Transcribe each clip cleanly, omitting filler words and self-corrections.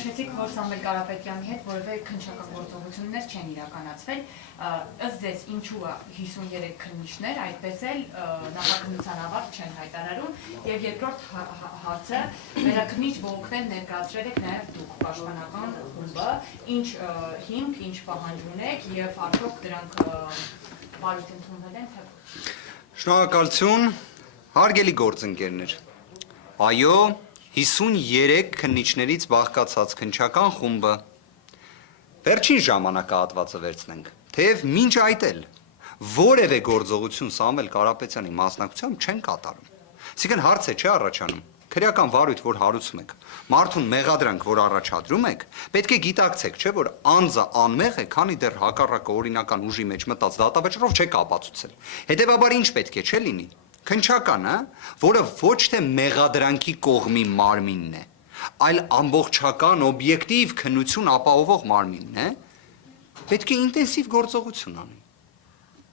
նշեցիք, որ Սամվել Կարապետյանի հետ որևէ քննչական գործողություններ չեն իրականացվել, ըստ ձեզ ինչու է 53 քննիչներ, այդպես էլ նախաքննության ավարտ չեն հայտարարում, եւ երկրորդ հարցը, վերաքննիչ բողոքներ ներկայացրել եք նաեւ դուք պաշտպանական խումբը, ինչ հիմք, ինչ պահանջ ունեք եւ արդյոք դրանք բարույթ ընդունվել են թե ոչ։ Շնորհակալություն, հարգելի գործընկերներ։ Այո, 53 քննիչներից բաղկացած քննչական խումբը վերջին ժամանակահատվածը վերցնենք, թեև մինչ այդ էլ որևէ գործողություն Սամվել Կարապետյանի մասնակցությամբ չեն կատարում։ Այսինքն հարց է չէ առաջանում, քրեական վարույթ, որ հարուցում եք, մարդուն մեղադրանք, որ առաջադրում եք, պետք է գիտակցեք, չէ, որ անձը անմեղ է, քանի դեռ հակառակը օրինական ուժի մեջ մտած դատավճռով չեք ապացուցել։ Հետևաբար ինչ պետք է չէ լինի։ Քննչականը, որը ոչ թե մեղադրանքի կողմի մարմինն է, այլ ամբողջական օբյեկտիվ քննություն ապահովող մարմինն է, պետք է ինտենսիվ գործողություն անի։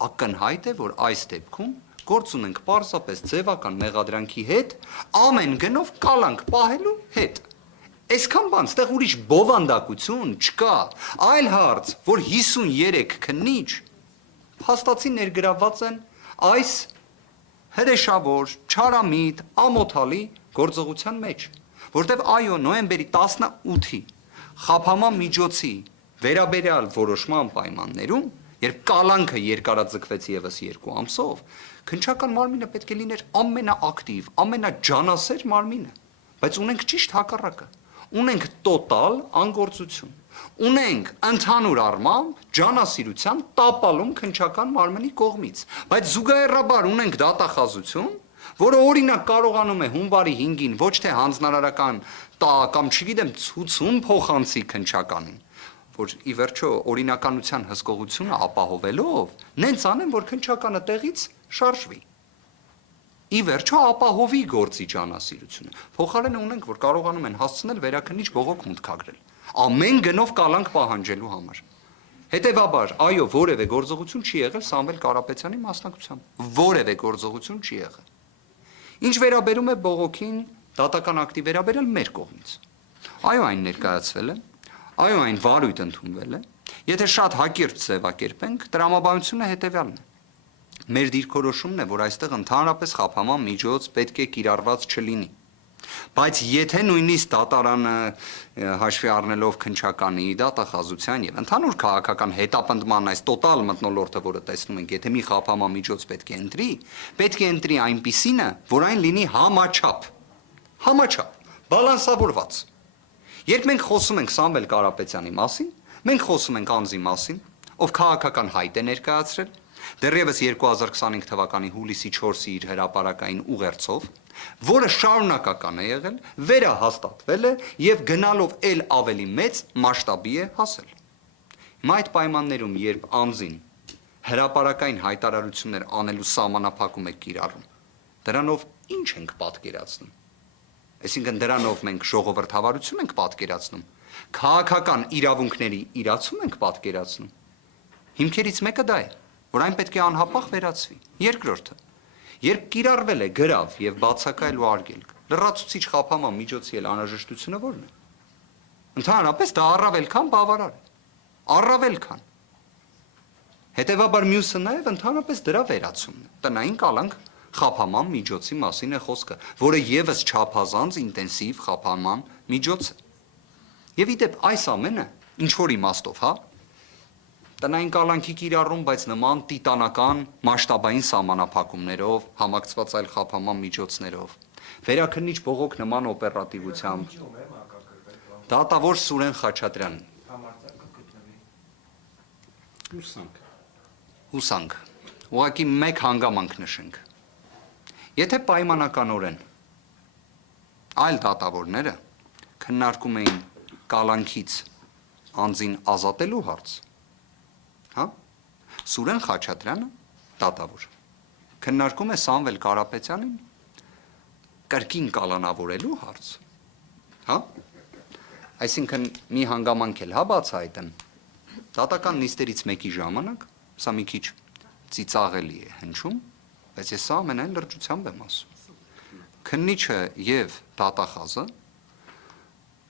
Ակնհայտ է, որ այս դեպքում գործ ունենք պարզապես ձևական մեղադրանքի հետ, ամեն գնով կալանք պահելու հետ։ Այսքան բան, ստեղ ուրիշ բովանդակություն չկա, այլ հարց, որ 53 քննիչ փաստացի ներգրավված են այս հրեշավոր, չարամիտ, ամոթալի գործողության մեջ, որտեղ այո, նոյեմբերի 18-ի խաբհման միջոցի վերաբերյալ որոշման պայմաններում, երբ կալանքը երկարաձգվեց եւս 2 ամսով, քննչական մարմինը պետք է լիներ ամենաակտիվ, ամենաջանասեր մարմինը, բայց ունենք ճիշտ հակառակը, ունենք տոտալ անգործություն, ունենք ընդհանուր առմամբ ջանասիրության տապալում քննչական մարմնի կողմից, բայց զուգահեռաբար ունենք դատախազություն, որը օրինակ կարողանում է հունվարի 5-ին ոչ թե հանձնարարական տա կամ չգիտեմ ցուցում փոխանցի քննչականին, որ ի վերջո օրինականության հսկողությունը ապահովելով նենց անեն, որ քննչականը տեղից շարժվի։ Ի վերջո ապահովի գործի ջանասիրությունը։ Փոխարենը ունենք, որ կարողանում են հասցնել վերաքննիչ բողոք մուտքագրել, ամեն գնով կալանք պահանջելու համար։ Հետևաբար, այո, որևէ գործողություն չի եղել Սամվել Կարապետյանի մասնակցությամբ։ Որևէ գործողություն չի եղել։ Ինչ վերաբերում է բողոքին, դատական ակտի վերաբերյալ մեր կողմից։ Այո, այն ներկայացվել է, այո, այն վարույթ ընդունվել է։ Եթե շատ հակիրճ ձևակերպենք, տրամաբանությունը հետևյալն է։ Մեր դիրքորոշումն է, որ այստեղ ընդհանրապես խաբհման միջոց պետք է կիրառված չլինի։ Բայց եթե նույնիսկ դատարանը հաշվի առնելով քննչականի, դատախազության եւ ընդհանուր քաղաքական հետապնդման այս տոտալ մթնոլորտը, որը տեսնում ենք, եթե մի խաբհման միջոց պետք է ընտրի այնպիսինը, որ այն լինի համաչափ, բալանսավորված։ Երբ մենք խոսում ենք Սամվել Կարապետյանի մասին, մենք խոսում ենք անձի մասին, ով քաղաքական հայտ է ներկայացրել, դեռևս 2025 թվականի հուլիսի 4-ի իր հրապարակային ուղերձով, որը շարունակական է եղել, վերահաստատվել է եւ գնալով էլ ավելի մեծ մասշտաբի է հասել։ Հիմա այդ պայմաններում, երբ անձին հրապարակային հայտարարություններ անելու սահմանափակում է կիրառում, դրանով ինչ ենք պատկերացնում։ Այսինքն դրանով մենք ժողովրդավարություն ենք պատկերացնում, քաղաքական իրավունքների իրացում ենք պատկերացնում։ Հիմքերից մեկը դա է, որ այն պետք է անհապաղ վերացվի։ Երկրորդը, երբ կիրառվել է գրավ եւ բացակայել ու արգելք, լրացուցիչ խաբհման միջոցի էլ անհրաժեշտությունը ո՞րն է։ Ընդհանրապես դա առավել քան բավարար է։ Առավել քան։ Հետևաբար մյուսը նաեւ ընդհանրապես դրա վերացումն է։ Տնային կալանք խաբհման միջոցի մասին է խոսքը, որը եւս չափազանց ինտենսիվ խաբհման միջոց է։ Եվ իդեպ այս ամենը ինչ որ իմաստով, հա, տնային կալանքի կիրառում, բայց նման տիտանական մասշտաբային սահմանափակումներով, համակցված այլ խաբհման միջոցներով, վերաքննիչ բողոք նման օպերատիվությամբ, դատավոր Սուրեն Խաչատրյան։ Հուսանք։ Ուղղակի մեկ հանգամանք նշենք։ Եթե պայմանականորեն այլ դատավորները քննարկում էին կալանքից անձին ազատելու հարց, հա, Սուրեն Խաչատրյանը դատավոր քննարկում է Սամվել Կարապետյանին կրկին կալանավորելու հարց, հա, այսինքն մի հանգամանք էլ հա բացահայտեմ, դատական նիստերից մեկի ժամանակ, սա մի քիչ ծիծաղելի է հնչում, բայց ես սա ամենայն լրջությամբ եմ ասում։ Քննիչը եւ դատախազը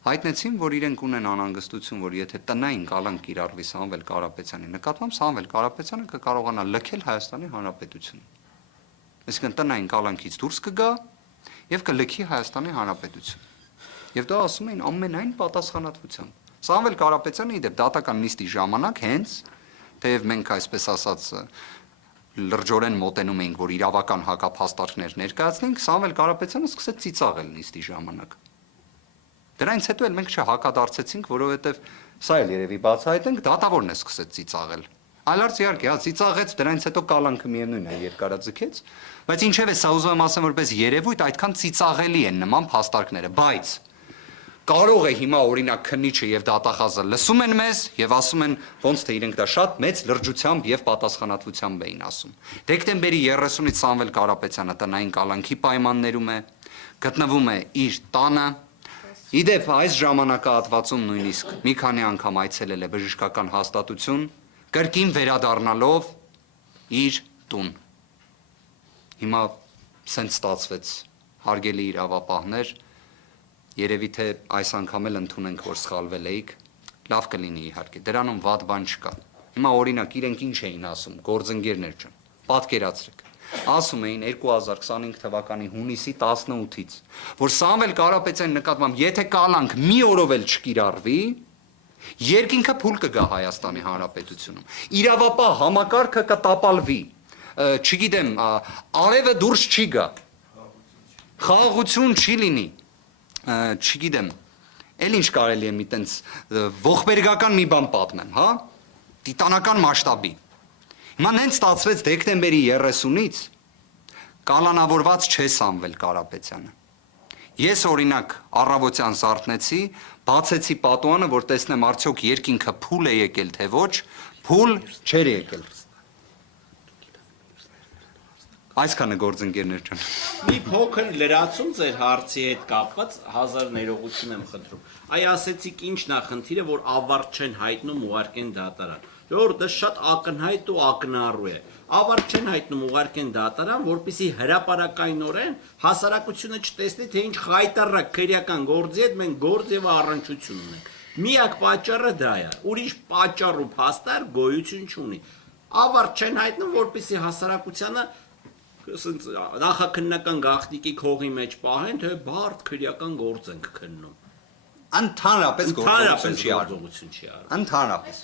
հայտնեցին, որ իրենք ունեն անհանգստություն, որ եթե տնային կալանք կիրառվի Սամվել Կարապետյանի նկատմամբ, Սամվել Կարապետյանը կկարողանա լքել Հայաստանի Հանրապետությունը։ Այսինքն տնային կալանքից դուրս կգա եւ կլքի Հայաստանի Հանրապետությունը։ Եվ դա ասում էին ամենայն պատասխանատվությամբ։ Սամվել Կարապետյանը իդեպ դատական նիստի ժամանակ հենց թեև մենք այսպես ասած լրջորեն մոտենում էինք, որ իրավական հակափաստարկներ ներկայացնենք, Սամվել Կարապետյանը սկսեց ծիծաղել նիստի ժամանակ։ Դրանից հետո էլ մենք չհակադարձեցինք, որովհետև սա էլ երևի բացահայտենք, դատավորն է սկսեց ծիծաղել։ Այլարց իհարկե, ծիծաղեց, դրանից հետո կալանքը միևնույն է երկարաձգեց, բայց ինչև է սա ուզում եմ ասեմ որպես երևույթ, այդքան ծիծաղելի են նման փաստարկները, բայց կարող է հիմա օրինակ քննիչը եւ դատախազը լսում են մեզ եւ ասում են ոնց թե իրենք դա շատ մեծ լրջությամբ եւ պատասխանատվությամբ էին ասում։ Դեկտեմբերի 30-ից Սամվել Կարապետյանը տնային կալանքի պայմաններում է, գտնվում է իր տանը։ Իդեպ այս ժամանակահատվածում նույնիսկ մի քանի անգամ այցելել է բժշկական հաստատություն, կրկին վերադառնալով իր տուն։ Հիմա սենց ստացվեց, հարգելի իրավապահներ, երևի թե այս անգամ էլ ընդունենք, որ սխալվել էիք, լավ կլինի իհարկե, դրանում վատ բան չկա։ Հիմա օրինակ իրենք ինչ էին ասում, գործընկերներ ջան, պատկերացրեք։ Ասում էին 2025 թվականի հունիսի 18-ից, որ Սամվել Կարապետյանի նկատմամբ եթե կալանք մի օրով էլ չկիրառվի, երկինքը փուլ կգա Հայաստանի Հանրապետությունում։ Իրավապահ համակարգը կտապալվի, չգիտեմ, արևը դուրս չի գա, խաղաղություն չի լինի, չգիտեմ, էլ ինչ կարելի է մի տենց ողբերգական մի բան պատմեմ, հա, տիտանական մասշտաբի։ Հիմա նենց ստացվեց դեկտեմբերի 30-ից կալանավորված չէ Սամվել Կարապետյանը։ Ես օրինակ առավոտյան զարթնեցի, բացեցի պատուանը, որ տեսնեմ արդյոք երկինքը փուլ է եկել թե ոչ, փուլ չէր եկել։ Այսքանը գործընկերներ ջան։ Մի փոքր լրացում ձեր հարցի հետ կապված հազար ներողություն եմ խնդրում։ Այ ասեցիք ինչն է խնդիրը, որ ավարտ չեն հայտնում ուղարկեն դատարան։ Որ դա շատ ակնհայտ ու ակնառու է։ Ավարտ չեն հայտնում ուղարկեն դատարան, որպեսզի հրապարակայնորեն հասարակությունը չտեսնի, թե ինչ խայտառակ քրեական գործի հետ մենք գործ եւ առնչություն ունենք։ Միակ պատճառը դա է։ Ուրիշ պատճառ ու փաստար գոյություն չունի։ Ավարտ չեն հայտնում, որպեսզի հասարակությանը նախաքննական գաղտնիքի քողի մեջ պահեն, թե բարդ քրեական գործ ենք քննում։ Ընդհանրապես գործողություն չի արվում։ Ընդհանրապես։